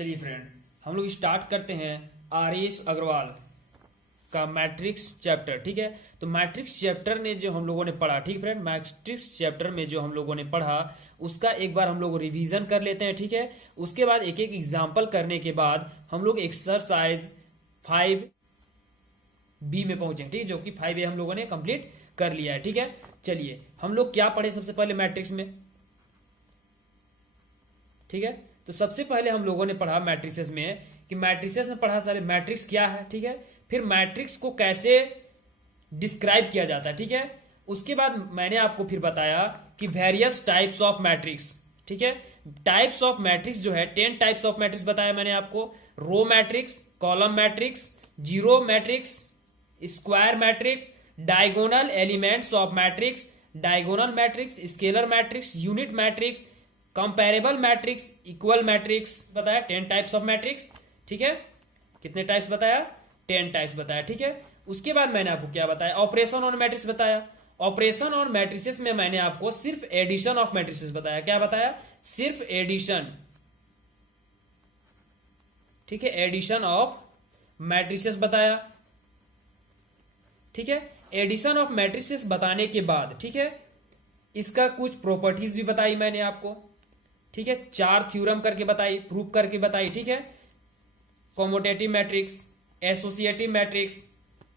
चलिए फ्रेंड, हम लोग स्टार्ट करते हैं आर.एस. अग्रवाल का मैट्रिक्स चैप्टर। ठीक है, तो मैट्रिक्स चैप्टर ने जो हम लोगों ने पढ़ा, ठीक फ्रेंड, मैट्रिक्स चैप्टर में जो हम लोगों ने पढ़ा उसका एक बार हम लोग रिवीजन कर लेते हैं। ठीक है, उसके बाद एक एक एग्जाम्पल करने के बाद हम लोग एक्सरसाइज 5B में पहुंचे। ठीक है, जो कि 5A हम लोगों ने कंप्लीट कर लिया है। ठीक है, चलिए हम लोग क्या पढ़े सबसे पहले मैट्रिक्स में। ठीक है, तो सबसे पहले हम लोगों ने पढ़ा मैट्रिसेस में कि मैट्रिसेस में पढ़ा सारे मैट्रिक्स क्या है। ठीक है, फिर मैट्रिक्स को कैसे डिस्क्राइब किया जाता है। ठीक है, उसके बाद मैंने आपको फिर बताया कि वेरियस टाइप्स ऑफ मैट्रिक्स। ठीक है, टाइप्स ऑफ मैट्रिक्स जो है 10 टाइप्स ऑफ मैट्रिक्स बताया मैंने आपको। Row matrix, column matrix, zero matrix, square matrix, diagonal elements of matrix, diagonal matrix, scalar matrix, unit matrix, comparable matrix, equal matrix बताया। 10 types of matrix. ठीक है, कितने types बताया? 10 टाइप्स बताया। ठीक है, उसके बाद मैंने आपको क्या बताया? ऑपरेशन ऑन मैट्रिक्स बताया। ऑपरेशन ऑन मैट्रिसेस में मैंने आपको सिर्फ एडिशन ऑफ मैट्रिसेस बताया। क्या बताया? सिर्फ एडिशन। ठीक है, एडिशन ऑफ मैट्रिसेस बताया। ठीक है, एडिशन ऑफ मैट्रिसेस बताने के बाद, ठीक है, इसका कुछ प्रॉपर्टीज भी बताई मैंने आपको। ठीक है, 4 थ्योरम करके बताई, प्रूव करके बताई। ठीक है, कॉम्यूटेटिव मैट्रिक्स, एसोसिएटिव मैट्रिक्स,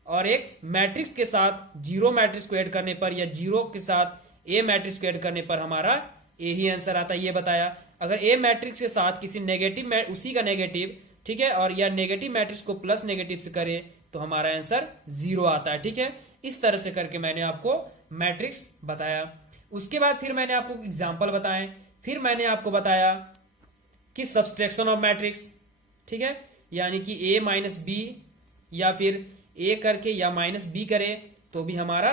और एक मैट्रिक्स के साथ जीरो मैट्रिक्स को ऐड करने पर या जीरो के साथ ए मैट्रिक्स को ऐड करने पर हमारा ए ही आंसर आता है, ये बताया। अगर ए मैट्रिक्स के साथ किसी नेगेटिव उसी का नेगेटिव, ठीक है, और या नेगेटिव मैट्रिक्स को प्लस नेगेटिव से करे तो हमारा आंसर 0 आता है। ठीक है, इस तरह से करके मैंने आपको मैट्रिक्स बताया। उसके बाद फिर मैंने आपको एग्जाम्पल बताए। फिर मैंने आपको बताया कि सब्सट्रैक्शन ऑफ मैट्रिक्स। ठीक है, यानी कि ए माइनस बी या फिर ए करके या माइनस बी करे तो भी हमारा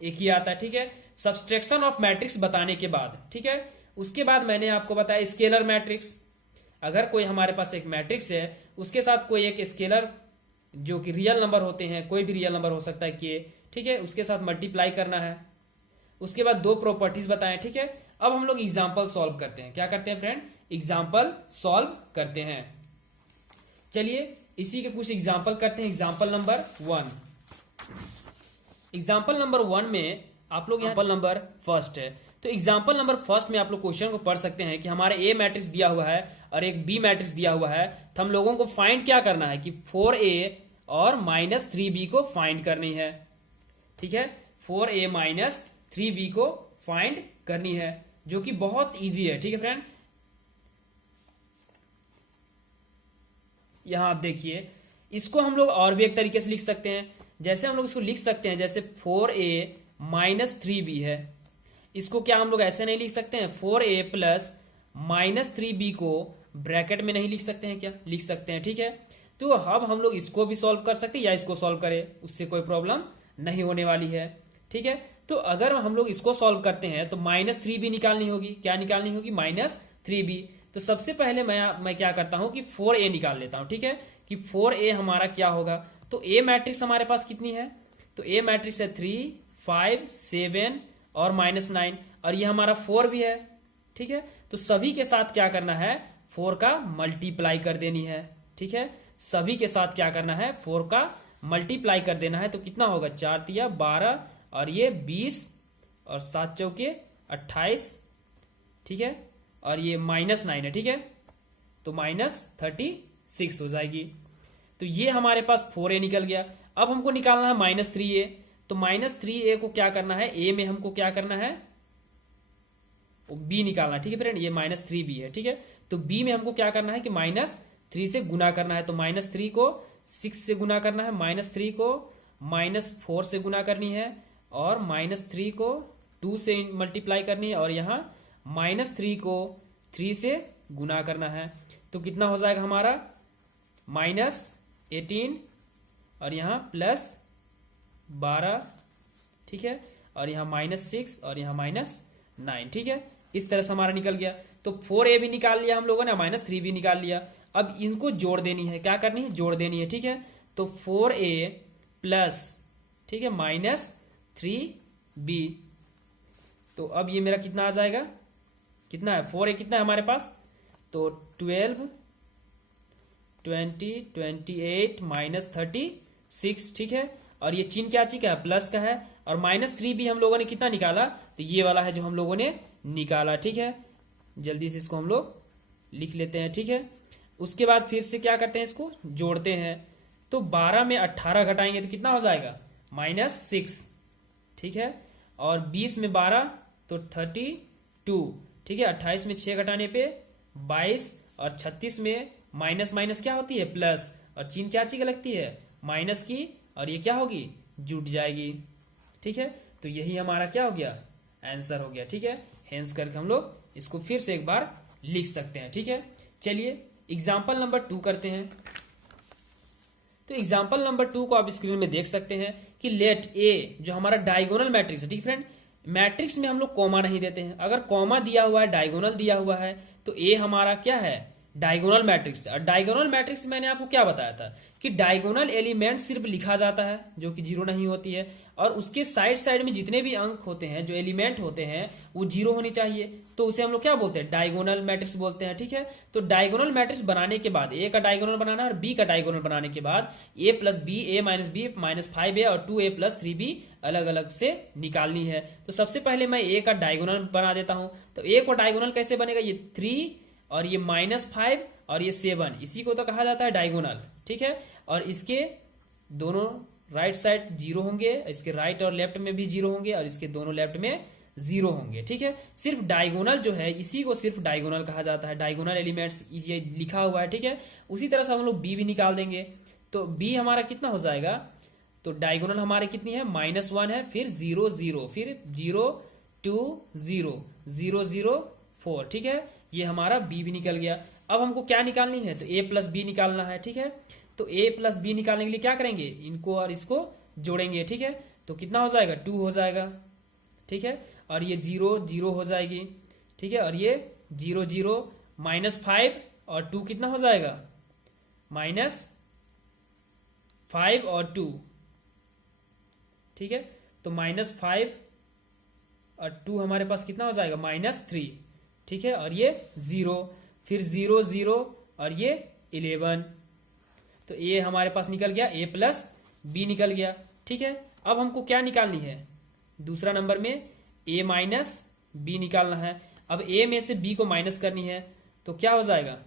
एक ही आता है। ठीक है, सब्सट्रैक्शन ऑफ मैट्रिक्स बताने के बाद, ठीक है, उसके बाद मैंने आपको बताया स्केलर मैट्रिक्स। अगर कोई हमारे पास एक मैट्रिक्स है, उसके साथ कोई एक स्केलर जो कि रियल नंबर होते हैं, कोई भी रियल नंबर हो सकता है के, ठीक है, उसके साथ मल्टीप्लाई करना है। उसके बाद 2 प्रॉपर्टीज बताएं। ठीक है, अब हम लोग एग्जाम्पल सॉल्व करते हैं। क्या करते हैं फ्रेंड? एग्जाम्पल सॉल्व करते हैं। चलिए इसी के कुछ एग्जाम्पल करते हैं। Example number 1। एग्जाम्पल नंबर 1 में आप लोग एग्जाम्पल नंबर फर्स्ट है, तो एग्जाम्पल नंबर फर्स्ट में आप लोग क्वेश्चन को पढ़ सकते हैं कि हमारा ए मैट्रिक्स दिया हुआ है और एक बी मैट्रिक्स दिया हुआ है, तो हम लोगों को फाइंड क्या करना है कि 4a और माइनस 3b को फाइंड करनी है। ठीक है, 4a माइनस 3b को फाइंड करनी है, जो कि बहुत इजी है। ठीक है फ्रेंड, यहां आप देखिए, इसको हम लोग और भी एक तरीके से लिख सकते हैं। जैसे हम लोग इसको लिख सकते हैं, जैसे 4a माइनस 3b है, इसको क्या हम लोग ऐसे नहीं लिख सकते हैं? 4a प्लस माइनस 3b को ब्रैकेट में नहीं लिख सकते हैं? क्या लिख सकते हैं? ठीक है, तो अब हम लोग इसको भी सॉल्व कर सकते हैं या इसको सॉल्व करें, उससे कोई प्रॉब्लम नहीं होने वाली है। ठीक है, तो अगर हम लोग इसको सॉल्व करते हैं तो माइनस 3b निकालनी होगी। क्या निकालनी होगी? Minus 3b। तो सबसे पहले मैं क्या करता हूं कि 4a निकाल लेता हूं। ठीक है, कि 4a हमारा क्या होगा, तो a मैट्रिक्स हमारे पास कितनी है, तो a मैट्रिक्स है 3, 5, 7 और माइनस 9, और ये हमारा 4 भी है। ठीक है, तो सभी के साथ क्या करना है? 4 का मल्टीप्लाई कर देनी है। ठीक है, सभी के साथ क्या करना है? 4 का मल्टीप्लाई कर देना है। तो कितना होगा? 4 तिया 12 और ये 20 और 7 चौके 28। ठीक है, और ये माइनस 9 है। ठीक है, तो माइनस 36 हो जाएगी। तो ये हमारे पास 4a निकल गया। अब हमको निकालना है माइनस 3a। तो माइनस 3a को क्या करना है? a में हमको क्या करना है? b निकालना है। ठीक है फ्रेंड, ये माइनस 3b है। ठीक है, तो b में हमको क्या करना है कि माइनस 3 से गुना करना है। तो माइनस 3 को 6 से गुना करना है, माइनस 3 को माइनस 4 से गुना करनी है, और माइनस 3 को 2 से मल्टीप्लाई करनी है, और यहाँ माइनस 3 को 3 से गुना करना है। तो कितना हो जाएगा हमारा? माइनस 18 और यहाँ प्लस 12। ठीक है, और यहाँ माइनस 6 और यहाँ माइनस 9। ठीक है, इस तरह से हमारा निकल गया। तो 4a भी निकाल लिया हम लोगों ने, माइनस 3 भी निकाल लिया। अब इनको जोड़ देनी है। क्या करनी है? जोड़ देनी है। ठीक है, तो 4a प्लस, ठीक है, माइनस 3b। तो अब ये मेरा कितना आ जाएगा? कितना है? 4a कितना है हमारे पास? तो 12 20, 28 माइनस 36, ठीक है। और ये चिन्ह क्या चीज का है, प्लस का है। और -3 भी हम लोगों ने कितना निकाला, तो ये वाला है जो हम लोगों ने निकाला, ठीक है। जल्दी से इसको हम लोग लिख लेते हैं, ठीक है। उसके बाद फिर से क्या करते हैं, इसको जोड़ते हैं। तो 12 में 18 घटाएंगे तो कितना हो जाएगा, -6, ठीक है। और 20 में 12 तो 32, ठीक है। 28 में 6 घटाने पे 22, और 36 में माइनस माइनस क्या होती है, प्लस, और चिन्ह क्या चीज लगती है, माइनस की, और ये क्या होगी, जुट जाएगी, ठीक है। तो यही हमारा क्या हो गया, आंसर हो गया, ठीक है। हेंस करके हम लोग इसको फिर से एक बार लिख सकते हैं, ठीक है। चलिए एग्जाम्पल नंबर 2 करते हैं। तो एग्जाम्पल नंबर 2 को आप स्क्रीन में देख सकते हैं कि लेट ए जो हमारा डायगोनल मैट्रिक्स है, ठीक फ्रेंड। मैट्रिक्स में हम लोग कॉमा नहीं देते हैं। अगर कॉमा दिया हुआ है, डायगोनल दिया हुआ है, तो ए हमारा क्या है, डायगोनल मैट्रिक्स। और डायगोनल मैट्रिक्स मैंने आपको क्या बताया था कि डायगोनल एलिमेंट सिर्फ लिखा जाता है जो कि 0 नहीं होती है, और उसके साइड साइड में जितने भी अंक होते हैं, जो एलिमेंट होते हैं, वो 0 होनी चाहिए। तो उसे हम लोग क्या बोलते हैं, डायगोनल मैट्रिक्स बोलते हैं, ठीक है। तो डायगोनल मैट्रिक्स बनाने के बाद ए का डायगोनल बनाना है, और बी का डायगोनल बनाने के बाद ए प्लस बी, ए माइनस बी माइनस 5a और 2a प्लस 3b अलग अलग से निकालनी है। तो सबसे पहले मैं ए का डायगोनल बना देता हूं। तो ए का डायगोनल कैसे बनेगा, ये 3 और ये -5 और ये 7, इसी को तो कहा जाता है डायगोनल, ठीक है। और इसके दोनों राइट साइड 0 होंगे, इसके राइट और लेफ्ट में भी 0 होंगे, और इसके दोनों लेफ्ट में 0 होंगे, ठीक है। सिर्फ डायगोनल जो है, इसी को सिर्फ डायगोनल कहा जाता है, डायगोनल एलिमेंट्स ये लिखा हुआ है, ठीक है। उसी तरह से हम लोग बी भी निकाल देंगे। तो बी हमारा कितना हो जाएगा, तो डायगोनल हमारे कितनी है, -1 है, फिर 0 0, फिर 0 2 0 0 0 4, ठीक है। ये हमारा बी भी निकल गया। अब हमको क्या निकालनी है, तो ए प्लस बी निकालना है, ठीक है। तो ए प्लस बी निकालने के लिए क्या करेंगे, इनको और इसको जोड़ेंगे, ठीक है। तो कितना हो जाएगा, 2 हो जाएगा, ठीक है। और ये 0 0 हो जाएगी, ठीक है। और ये 0 0 -5 और 2 कितना हो जाएगा, -5 और 2, ठीक है। तो -5 और 2 हमारे पास कितना हो जाएगा, -3, ठीक है। और ये 0, फिर 0 0 और ये 11। तो ये हमारे पास निकल गया, ए प्लस बी निकल गया, ठीक है। अब हमको क्या निकालनी है, दूसरा नंबर में ए माइनस बी निकालना है। अब ए में से बी को माइनस करनी है, तो क्या हो जाएगा,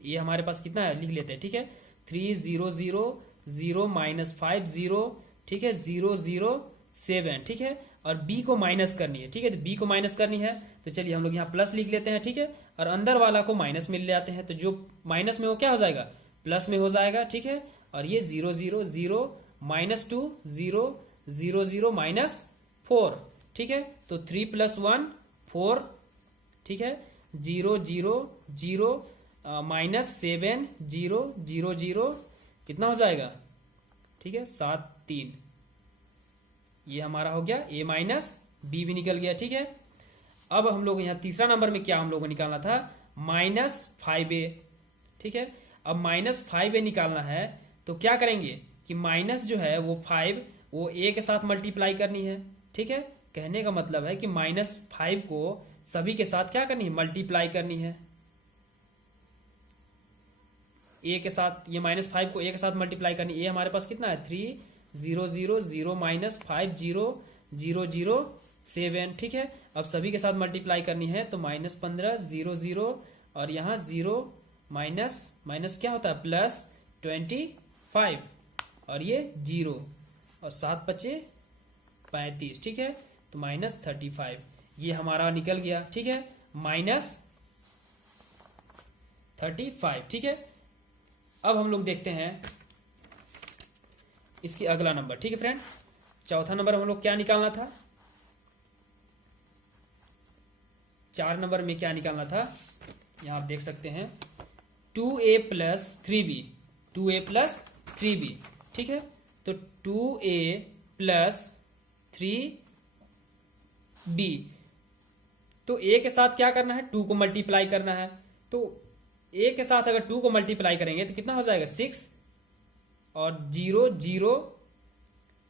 ये हमारे पास कितना है, लिख लेते हैं, ठीक है। 3 0 0 0 -5 0, ठीक है, 0 0 7, ठीक है। और b को माइनस करनी है, ठीक है। तो b को माइनस करनी है, तो चलिए हम लोग यहाँ प्लस लिख लेते हैं, ठीक है। और अंदर वाला को माइनस में ले आते हैं, तो जो माइनस में वो क्या हो जाएगा, प्लस में हो जाएगा, ठीक है। और ये 0 0 0 -2 0 0 0 -4, ठीक है। तो 3 + 1 4, ठीक है। 0 0 0 -7 0 0 0 कितना हो जाएगा, ठीक है, 7 3। ये हमारा हो गया, ए माइनस बी भी निकल गया, ठीक है। अब हम लोग यहाँ तीसरा नंबर में क्या हम लोग को निकालना था, -5a, ठीक है। अब -5a निकालना है, तो क्या करेंगे कि माइनस जो है वो 5 वो a के साथ मल्टीप्लाई करनी है, ठीक है। कहने का मतलब है कि -5 को सभी के साथ क्या करनी है, मल्टीप्लाई करनी है a के साथ। ये -5 को a के साथ मल्टीप्लाई करनी है। a हमारे पास कितना है, 3 0 0 0 -5 0 0 0 7, ठीक है। अब सभी के साथ मल्टीप्लाई करनी है, तो -15 0 0 और यहाँ 0 माइनस क्या होता है, +25 और ये 0 और 7 × 5 = 35, ठीक है। तो -35 ये हमारा निकल गया, ठीक है, -35, ठीक है। अब हम लोग देखते हैं इसकी अगला नंबर, ठीक है फ्रेंड। चौथा नंबर हम लोग क्या निकालना था, 4 नंबर में क्या निकालना था, यहां आप देख सकते हैं 2a + 3b 2a + 3b, ठीक है। तो 2a + 3b, तो a के साथ क्या करना है, 2 को मल्टीप्लाई करना है। तो a के साथ अगर 2 को मल्टीप्लाई करेंगे तो कितना हो जाएगा, 6 और 0 0,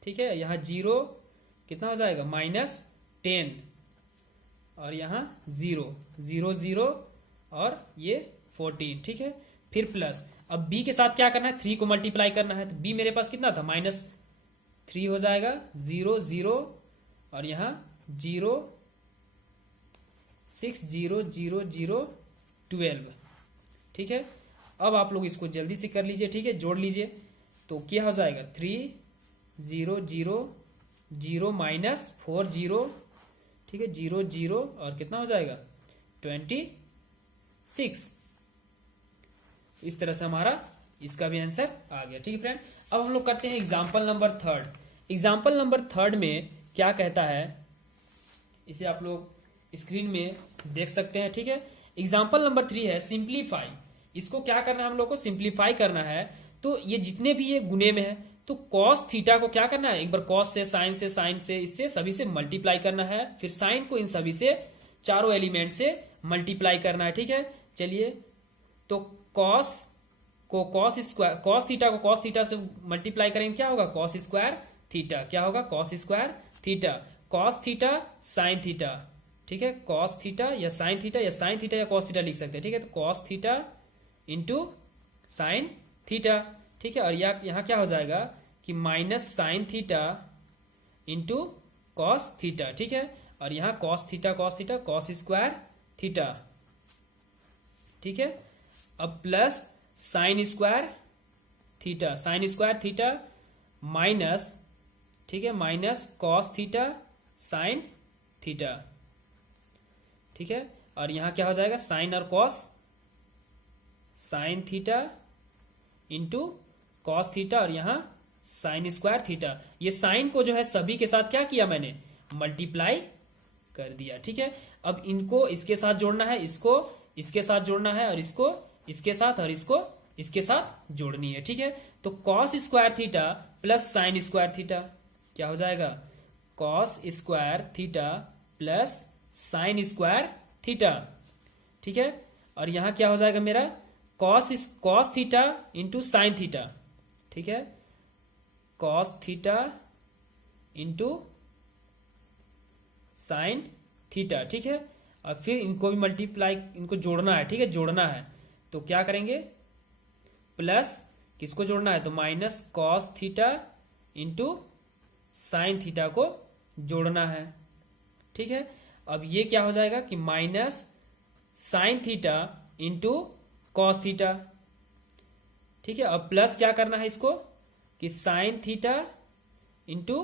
ठीक है। यहाँ 0 कितना हो जाएगा, -10 और यहाँ 0 0 0 और ये 14, ठीक है। फिर प्लस। अब b के साथ क्या करना है, 3 को मल्टीप्लाई करना है, तो b मेरे पास कितना था -3 हो जाएगा, 0 0 और यहाँ 0 6 0 0 0 12। ठीक है, अब आप लोग इसको जल्दी से कर लीजिए, ठीक है, जोड़ लीजिए। तो क्या हो जाएगा 3 0 0 0 -4 0, ठीक है, 0 0 और कितना हो जाएगा 26। इस तरह से हमारा इसका भी आंसर आ गया। ठीक है फ्रेंड, अब हम लोग करते हैं एग्जाम्पल नंबर 3। एग्जाम्पल नंबर 3 में क्या कहता है, इसे आप लोग स्क्रीन में देख सकते हैं। ठीक है, एग्जाम्पल नंबर 3 है सिंप्लीफाई। इसको क्या करना है, हम लोग को सिंप्लीफाई करना है। तो ये जितने भी ये गुने में है, तो कॉस थीटा को क्या करना है, एक बार कॉस से, साइन से, इससे सभी से मल्टीप्लाई करना है, फिर साइन को इन सभी से, चारों एलिमेंट से मल्टीप्लाई करना है। ठीक है, चलिए, तो कॉस थीटा को कॉस थीटा से मल्टीप्लाई करेंगे, क्या होगा कॉस स्क्वायर थीटा, क्या होगा cos square theta, cos theta sine theta. ठीक है, कॉस थीटा या साइन थीटा या साइन थीटा या कॉस थीटा लिख सकते हैं। ठीक है, तो cos theta into sine theta. ठीक है, और यहाँ क्या हो जाएगा कि minus sine theta into cos theta. ठीक है, और यहाँ cos theta cos square theta. ठीक है, अब plus sine square theta minus, ठीक है, minus cos theta sine theta. ठीक है, और यहां क्या हो जाएगा साइन और cos, sign theta into cos theta और यहां साइन स्क्वायर थीटा। ये साइन को जो है सभी के साथ क्या किया मैंने, मल्टीप्लाई कर दिया। ठीक है, अब इनको इसके साथ जोड़ना है, इसको इसके साथ जोड़ना है, और इसको इसके साथ, और इसको इसके साथ जोड़नी है। ठीक है, तो cos square theta plus sine square theta क्या हो जाएगा, cos square theta plus sine square theta. ठीक है, और यहां क्या हो जाएगा मेरा cos theta into sine theta. ठीक है, cos theta into sine theta. ठीक है, और फिर इनको भी मल्टीप्लाई, इनको जोड़ना है। ठीक है, जोड़ना है, तो क्या करेंगे, प्लस किसको जोड़ना है, तो minus cos theta into sine theta को जोड़ना है। ठीक है, अब ये क्या हो जाएगा कि minus sine theta into cos theta. ठीक है, अब प्लस क्या करना है इसको कि sine theta into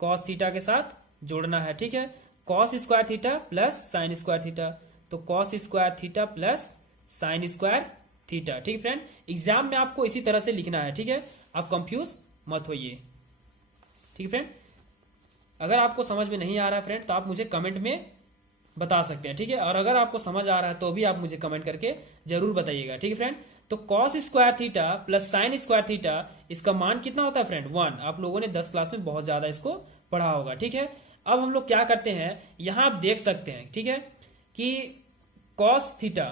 cos theta के साथ जोड़ना है। ठीक है, cos square theta plus sine square theta, तो cos square theta plus sine square theta. ठीक है फ्रेंड, एग्जाम में आपको इसी तरह से लिखना है। ठीक है, आप कंफ्यूज मत होइए। ठीक है फ्रेंड, अगर आपको समझ में नहीं आ रहा है फ्रेंड, तो आप मुझे कमेंट में बता सकते हैं। ठीक है, और अगर आपको समझ आ रहा है तो भी आप मुझे कमेंट करके जरूर बताइएगा। ठीक है फ्रेंड, तो cos square theta plus sine square theta, इसका मान कितना होता है फ्रेंड 1। आप लोगों ने 10 क्लास में बहुत ज्यादा इसको पढ़ा होगा। ठीक है, अब हम लोग क्या करते हैं, यहां आप देख सकते हैं, ठीक है, कि कॉस थीटा,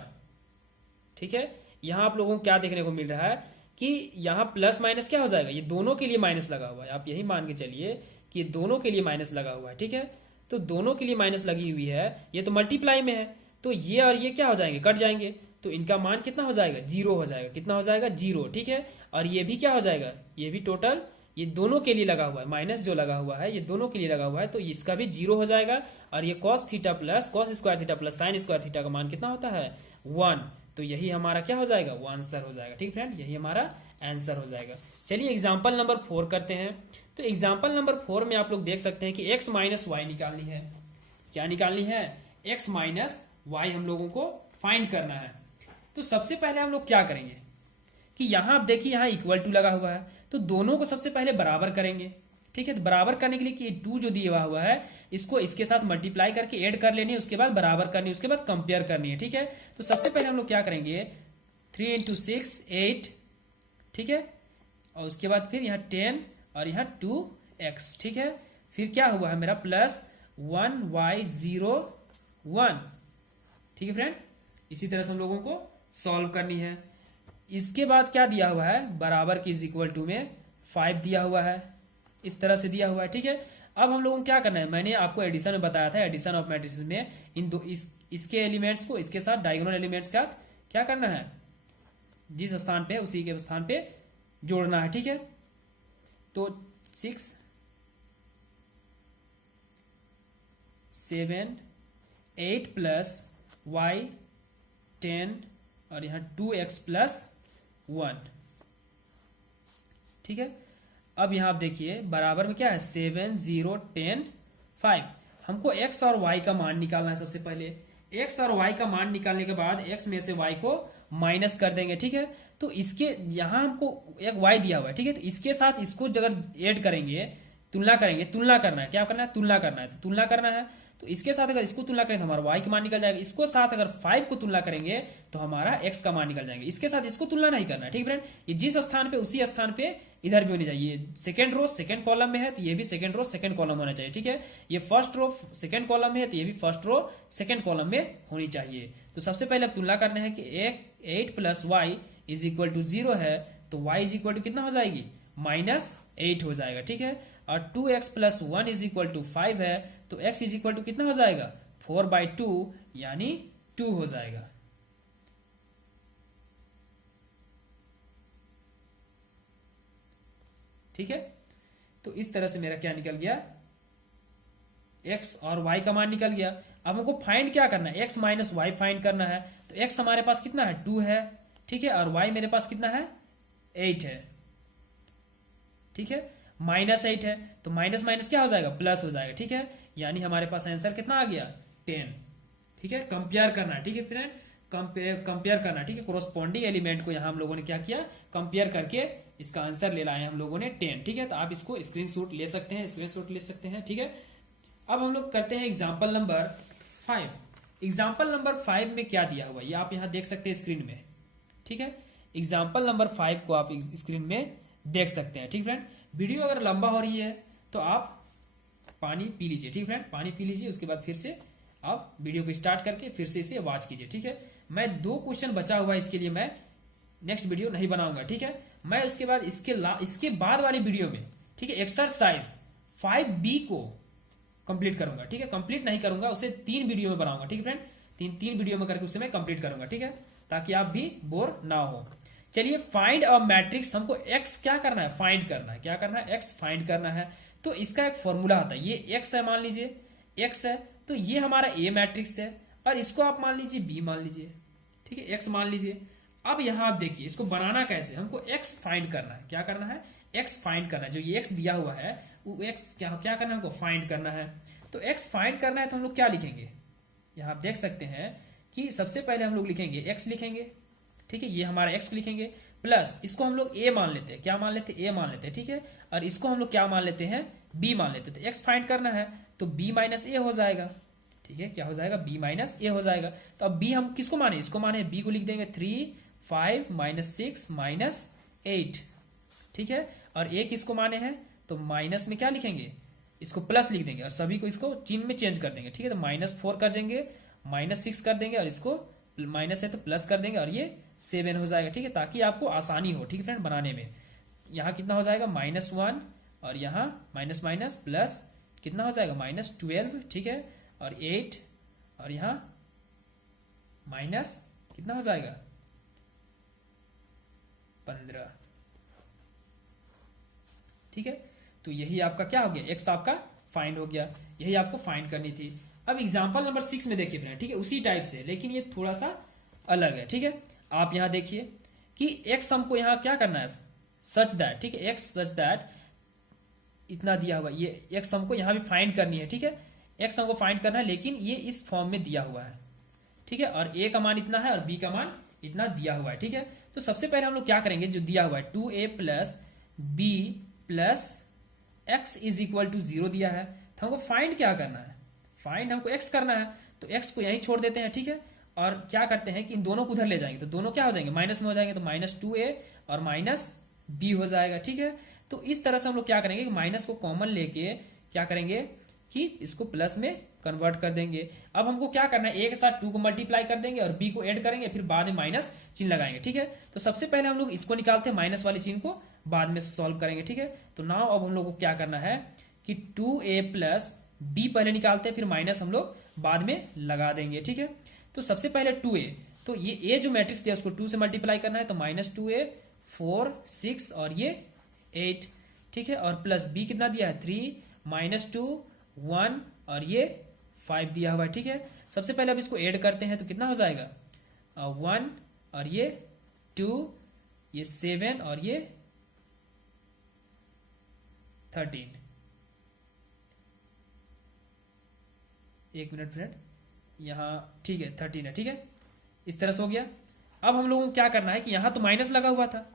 ठीक है, यहां आप लोगों को क्या देखने को मिल रहा है कि यहां प्लस माइनस क्या हो जाएगा, ये दोनों के लिए माइनस लगा हुआ है। आप यही मान के चलिए कि दोनों के लिए माइनस लगा हुआ है। ठीक है, तो दोनों के लिए माइनस लगी हुई है, ये तो मल्टीप्लाई में है, तो ये और ये क्या हो जाएंगे, कट जाएंगे, तो इनका मान कितना हो जाएगा, 0 हो जाएगा। कितना हो जाएगा, 0। ठीक है, और ये भी क्या हो जाएगा, ये भी टोटल, ये दोनों के लिए लगा हुआ है, माइनस जो लगा हुआ है ये दोनों के लिए लगा हुआ है, तो इसका भी 0 हो जाएगा। और ये cos theta plus cos square theta plus sine square theta का मान कितना होता है 1, तो यही हमारा क्या हो जाएगा, वो आंसर हो जाएगा। ठीक फ्रेंड, यही हमारा आंसर हो जाएगा। चलिए एग्जाम्पल नंबर 4 करते हैं। तो एग्जाम्पल नंबर 4 में आप लोग देख सकते हैं कि x माइनस वाई निकालनी है। क्या निकालनी है, x माइनस वाई हम लोगों को फाइंड करना है। तो सबसे पहले हम लोग क्या करेंगे कि यहां आप देखिए, यहां इक्वल टू लगा हुआ है, तो दोनों को सबसे पहले बराबर करेंगे। ठीक है, तो बराबर करने के लिए कि 2 जो दिया हुआ है इसको इसके साथ मल्टीप्लाई करके ऐड कर लेनी है, उसके बाद बराबर करनी है, उसके बाद कंपेयर करनी है। ठीक है, तो सबसे पहले हम लोग क्या करेंगे, 3 × 6 8, ठीक है, और उसके बाद फिर यहाँ 10 और यहाँ 2x। ठीक है, फिर क्या हुआ है मेरा प्लस 1y 0 1। ठीक है फ्रेंड, इसी तरह से हम लोगों को सॉल्व करनी है। इसके बाद क्या दिया हुआ है, बराबर की इज इक्वल टू में 5 दिया हुआ है, इस तरह से दिया हुआ है। ठीक है, अब हम लोगों को क्या करना है, मैंने आपको एडिशन में बताया था, एडिशन ऑफ मैट्रिसेस में इन दो इसके एलिमेंट्स को इसके साथ डायगोनल एलिमेंट्स का क्या करना है, जिस स्थान पे है उसी के स्थान पे जोड़ना है, ठीक है। तो 6 7 8 प्लस y 10 और यहाँ 2x प्लस 1, ठीक है। अब यहाँ आप देखिए बराबर में क्या है 7 0 10 5। हमको x और y का मान निकालना है। सबसे पहले x और y का मान निकालने के बाद x में से y को माइनस कर देंगे, ठीक है। तो इसके यहां हमको एक y दिया हुआ है, ठीक है। तो इसके साथ इसको अगर ऐड करेंगे, तुलना करेंगे, तुलना करना है, क्या करना है, तुलना करना है। तो तुलना करना है तो इसके साथ अगर इसको तुलना करें तो हमारा y का मान निकल जाएगा। इसको साथ अगर 5 को तुलना करेंगे तो हमारा x का मान निकल जाएगा। इसके साथ इसको तुलना नहीं करना है, ठीक फ्रेंड। ये जिस स्थान पे उसी स्थान पे इधर भी होनी चाहिए। सेकंड रो सेकंड कॉलम में है तो ये भी सेकंड रो सेकंड कॉलम होना चाहिए, ठीक है। ये फर्स्ट रो सेकंड कॉलम में है तो ये भी फर्स्ट रो सेकंड कॉलम में होनी चाहिए। तो सबसे पहले अब तुलना करना है कि 8 plus y is equal to 0 है तो y इज इक्वल टू कितना हो जाएगी, -8 हो जाएगा, ठीक है। और 2x plus 1 is equal to 5 है तो x इज इक्वल टू कितना हो जाएगा, 4/2 यानी 2 हो जाएगा। ठीक है। तो इस तरह से मेरा क्या निकल गया, x और y का मान निकल गया। अब हमको फाइंड क्या करना है, x माइनस वाई फाइंड करना है। तो x हमारे पास कितना है, 2 है, ठीक है। और y मेरे पास कितना है, 8 है, ठीक है। -8 है तो माइनस माइनस क्या हो जाएगा, प्लस हो जाएगा, ठीक है। यानी हमारे पास आंसर कितना आ गया, 10, ठीक है। कंपेयर करना, ठीक है फ्रेंड, कंपेयर करना, ठीक है। कोरोस्पोंडिंग एलिमेंट को यहां हम लोगों ने क्या किया, कंपेयर करके इसका आंसर ले लाए हम लोगों ने 10, ठीक है। तो आप इसको स्क्रीनशॉट ले सकते हैं, स्क्रीनशॉट ले सकते हैं, ठीक है। अब हम लोग करते हैं एग्जाम्पल नंबर 5। एग्जाम्पल नंबर 5 में क्या दिया हुआ ये आप यहां देख सकते हैं स्क्रीन में, ठीक है। एग्जाम्पल नंबर 5 को आप स्क्रीन में देख सकते हैं, ठीक फ्रेंड। वीडियो अगर लंबा हो रही है तो आप पानी पी लीजिए, ठीक फ्रेंड, पानी पी लीजिए। उसके बाद फिर से आप वीडियो को स्टार्ट करके फिर से इसे वॉच कीजिए, ठीक है। मैं 2 क्वेश्चन बचा हुआ है, इसके लिए मैं नेक्स्ट वीडियो नहीं बनाऊंगा, ठीक है। मैं उसके बाद इसके बाद वाली वीडियो में, ठीक है, एक्सरसाइज 5B को कंप्लीट करूंगा, ठीक है। कंप्लीट नहीं करूंगा, उसे 3 वीडियो में बनाऊंगा, ठीक है फ्रेंड। 3 वीडियो में करके उसे मैं कंप्लीट करूंगा, ठीक है, ताकि आप भी बोर ना हो। चलिए फाइंड अ मैट्रिक्स, हमको x क्या करना है, फाइंड करना है। क्या करना है, x फाइंड करना है। तो इसका एक फॉर्मूला आता है, ये x है, मान लीजिए x है तो ये हमारा A मैट्रिक्स है और इसको आप मान लीजिए B मान लीजिए, ठीक है, x मान लीजिए। अब यहां आप देखिए इसको बनाना कैसे, हमको x फाइंड करना है। क्या करना है, x फाइंड करना है। जो ये x दिया हुआ है वो x क्या करना है, हमको फाइंड करना है। तो x फाइंड करना है तो हम लोग क्या लिखेंगे, यहां आप देख सकते हैं कि सबसे पहले हम लोग लिखेंगे x लिखेंगे, ठीक है। ये हमारा x लिखेंगे प्लस इसको हम लोग a मान लेते हैं, क्या मान लेते हैं, a मान लेते हैं, ठीक है। और इसको हम लोग क्या मान लेते हैं, b मान लेते हैं। तो x फाइंड करना है तो b माइनस a हो जाएगा, ठीक है। क्या हो जाएगा, b माइनस a हो जाएगा। तो अब b हम किसको माने, इसको माने, b को लिख देंगे 3 5 -6 -8, ठीक है। और a किसको माने हैं तो माइनस में क्या लिखेंगे, इसको प्लस लिख देंगे और सभी को इसको चिन्ह में चेंज कर देंगे, ठीक है। तो -4 कर देंगे, -6 कर देंगे और इसको माइनस है तो प्लस कर देंगे और ये 7 हो जाएगा, ठीक है, ताकि आपको आसानी हो, ठीक है फ्रेंड, बनाने में। यहाँ कितना हो जाएगा, -1 और यहाँ माइनस माइनस प्लस कितना हो जाएगा, -12, ठीक है। और 8 और यहाँ माइनस कितना हो जाएगा, 15, ठीक है। तो यही आपका क्या हो गया, x आपका फाइंड हो गया। यही आपको फाइंड करनी थी। अब एग्जांपल नंबर 6 में देखिए फ्रेंड, ठीक है, उसी टाइप से, लेकिन ये थोड़ा सा अलग है, ठीक है। आप यहां देखिए कि x हमको यहां क्या करना है, सच दैट, ठीक है, x सच दैट इतना दिया हुआ, ये x हमको यहां भी फाइंड करनी है, ठीक है। x हमको फाइंड करना है लेकिन ये इस फॉर्म में दिया हुआ है, ठीक है। और a का मान इतना है और b का मान इतना दिया हुआ है, ठीक है। तो सबसे पहले हम लोग क्या करेंगे, जो दिया हुआ है 2a plus b plus x is equal to 0 दिया है, तो हमको फाइंड क्या करना है, फाइंड हमको x करना है। तो x को यहीं छोड़ देते हैं, ठीक है। और क्या करते हैं कि इन दोनों को उधर ले जाएंगे तो दोनों क्या हो जाएंगे, माइनस में हो जाएंगे। तो -2a और -b हो जाएगा, ठीक है। तो इस तरह से हम लोग क्या करेंगे कि माइनस को कॉमन लेके क्या करेंगे कि इसको प्लस में कन्वर्ट कर देंगे। अब हमको क्या करना है, a के साथ 2 को मल्टीप्लाई कर देंगे और b को ऐड करेंगे, फिर बाद में माइनस चिन्ह लगाएंगे, ठीक है। तो सबसे पहले हम लोग इसको निकालते हैं, माइनस वाले चिन्ह को बाद में सॉल्व करेंगे, ठीक है। तो नाउ अब हम लोग को क्या करना है कि 2a प्लस b पहले निकालते हैं, फिर माइनस हम लोग बाद में लगा देंगे, ठीक है। तो सबसे पहले 2a, तो ये जो मैट्रिक्स दिया उसको 2 से मल्टीप्लाई करना है, तो -2a 4 6 और ये 8, ठीक है। और प्लस b कितना दिया है 3 -2 1 और ये 5 दिया हुआ है, ठीक है। सबसे पहले अब इसको ऐड करते हैं तो कितना हो जाएगा 1 और ये 2, ये 7 और ये 13। एक मिनट फ्रेंड, यहाँ ठीक है 13 है, ठीक है। इस तरह से हो गया। अब हम लोगों को क्या करना है कि यहाँ तो माइनस लगा हुआ था,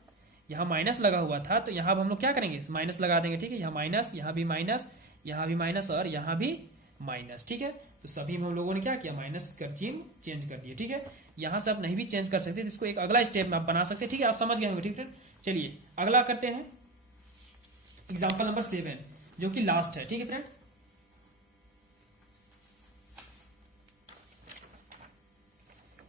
यहाँ माइनस लगा हुआ था, तो यहाँ अब हम लोग क्या करेंगे माइनस लगा देंगे, ठीक है। यहाँ माइनस, यहाँ भी माइनस, यहाँ भी माइनस और यहाँ भी माइनस, ठीक है। तो सभी में हम लोगों ने क्या किया माइनस कर चिन्ह चेंज कर दिए, ठीक है। यहाँ से आप नहीं भी चेंज कर सकते, तो इसको एक अगला स्टेप में आप बना सकते हैं, ठीक है। आप समझ गए होंगे, ठीक है। चलिए अगला करते हैं एग्जाम्पल नंबर 7 जो कि लास्ट है, ठीक है फ्रेंड।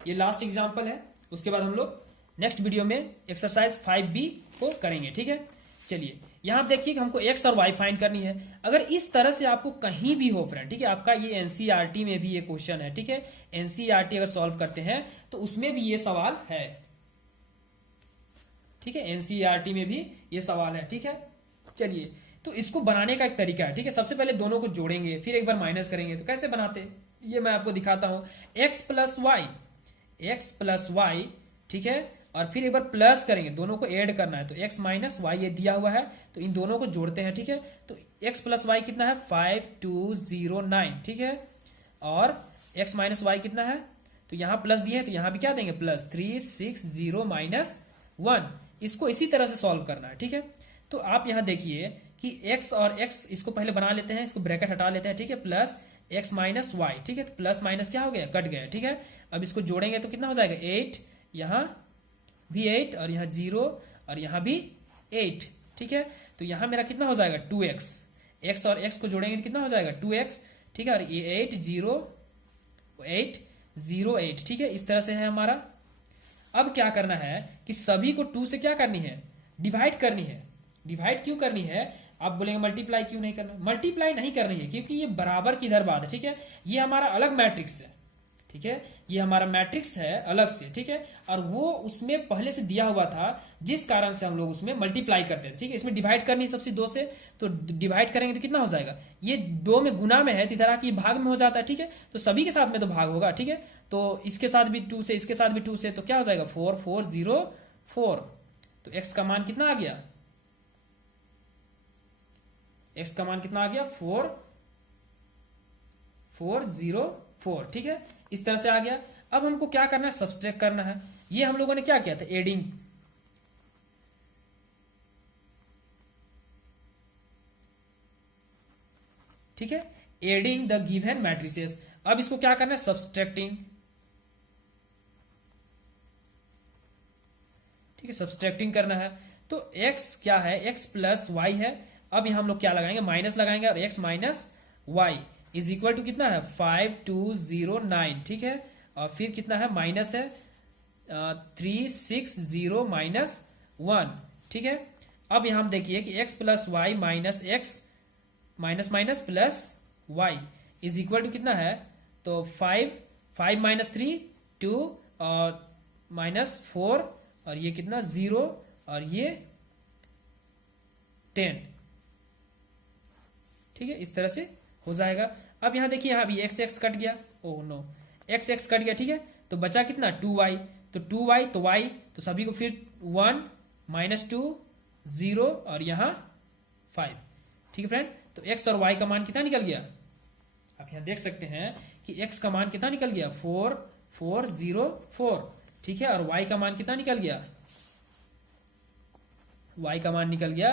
ये लास्ट एग्जाम्पल है, उसके बाद हम लोग नेक्स्ट वीडियो में एक्सरसाइज 5B को करेंगे, ठीक है। चलिए यहां देखिए कि हमको x और y फाइंड करनी है। अगर इस तरह से आपको कहीं भी हो फ्रेंड, ठीक है, आपका ये एनसीईआरटी में भी ये क्वेश्चन है, ठीक है। एनसीईआरटी अगर सॉल्व करते हैं तो उसमें भी ये सवाल है, ठीक है। एनसीईआरटी में भी ये सवाल है, ठीक है। चलिए तो इसको बनाने का एक तरीका है, ठीक है। सबसे पहले दोनों को जोड़ेंगे, फिर एक बार माइनस करेंगे। तो कैसे बनाते ये मैं आपको दिखाता हूं। x प्लस वाई, ठीक है, और फिर एक बार प्लस करेंगे, दोनों को ऐड करना है। तो x माइनस वाई ये दिया हुआ है, तो इन दोनों को जोड़ते हैं, ठीक है। तो x प्लस वाई कितना है 5209, ठीक है। और x माइनस वाई कितना है, तो यहां प्लस दिए हैं तो यहां भी क्या देंगे प्लस 360 माइनस 1। इसको इसी तरह से सॉल्व करना है, ठीक है। तो आप यहां देखिए कि x और x इसको पहले बना लेते हैं, इसको ब्रैकेट हटा लेते हैं, ठीक है। प्लस x माइनस वाई, ठीक है। तो प्लस माइनस क्या हो गया कट गया, ठीक है। अब इसको जोड़ेंगे तो कितना हो जाएगा 8, यहां भी 8 और यहाँ 0 और यहाँ भी 8, ठीक है। तो यहाँ मेरा कितना हो जाएगा 2x, x और x को जोड़ेंगे तो कितना हो जाएगा 2x, ठीक है। और ये 8 0 8 0 8, ठीक है। इस तरह से है हमारा। अब क्या करना है कि सभी को 2 से क्या करनी है डिवाइड करनी है। डिवाइड क्यों करनी है आप बोलेंगे मल्टीप्लाई क्यों नहीं करना। मल्टीप्लाई नहीं करनी है क्योंकि ये बराबर की इधर बात है, ठीक है। ये हमारा अलग मैट्रिक्स है, ठीक है। ये हमारा मैट्रिक्स है अलग से, ठीक है। और वो उसमें पहले से दिया हुआ था, जिस कारण से हम लोग उसमें मल्टीप्लाई करते थे, ठीक है। इसमें डिवाइड करनी है सबसे 2 से, तो डिवाइड करेंगे तो कितना हो जाएगा, ये 2 में गुना में है तो इधर आके भाग में हो जाता है, ठीक है। तो सभी के साथ में तो भाग होगा, ठीक है। तो इसके साथ भी 2 से, इसके साथ भी 2 से, तो क्या हो जाएगा 4 4 0 4। तो x का मान कितना आ गया, x का मान कितना आ गया 4 4 0 4, ठीक है। इस तरह से आ गया। अब हमको क्या करना है सब्सट्रैक्ट करना है। ये हम लोगों ने क्या किया था एडिंग, ठीक है, एडिंग द गिवन मैट्रिसेस। अब इसको क्या करना है सब्सट्रैक्टिंग, ठीक है, सब्सट्रैक्टिंग करना है। तो x क्या है x प्लस वाई है। अब यहां हम लोग क्या लगाएंगे माइनस लगाएंगे, और x minus y is equal to कितना है 5209, ठीक है। और फिर कितना है माइनस है 360 माइनस 1, ठीक है। अब यहां हम देखिए कि x plus y minus x minus minus plus y is equal to कितना है, तो 5 माइनस 3 2 और माइनस 4 और ये कितना 0 और ये 10, ठीक है। इस तरह से हो जाएगा। अब यहां देखिए यहां भी x x कट गया, oh no x x cut गया, ठीक है। तो बचा कितना 2y, तो 2y तो y, तो सभी को फिर 1 माइनस 2 0 और यहां 5, ठीक है फ्रेंड। तो x और y का मान कितना निकल गया, आप यहां देख सकते हैं कि x का मान कितना निकल गया 4 4 0 4, ठीक है। और y का मान कितना निकल गया, y का मान निकल गया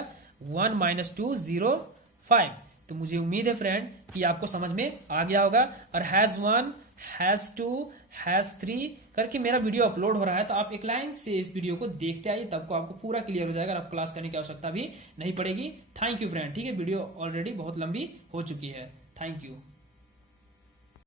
1 माइनस 2 0 5। तो मुझे उम्मीद है फ्रेंड कि आपको समझ में आ गया होगा। और हैज 1 हैज 2 हैज 3 करके मेरा वीडियो अपलोड हो रहा है, तो आप एक लाइन से इस वीडियो को देखते आइए, तब को आपको पूरा क्लियर हो जाएगा, आप क्लास करने की आवश्यकता भी नहीं पड़ेगी। थैंक यू फ्रेंड, ठीक है। वीडियो ऑलरेडी बहुत लंबी हो चुकी है। Thank you.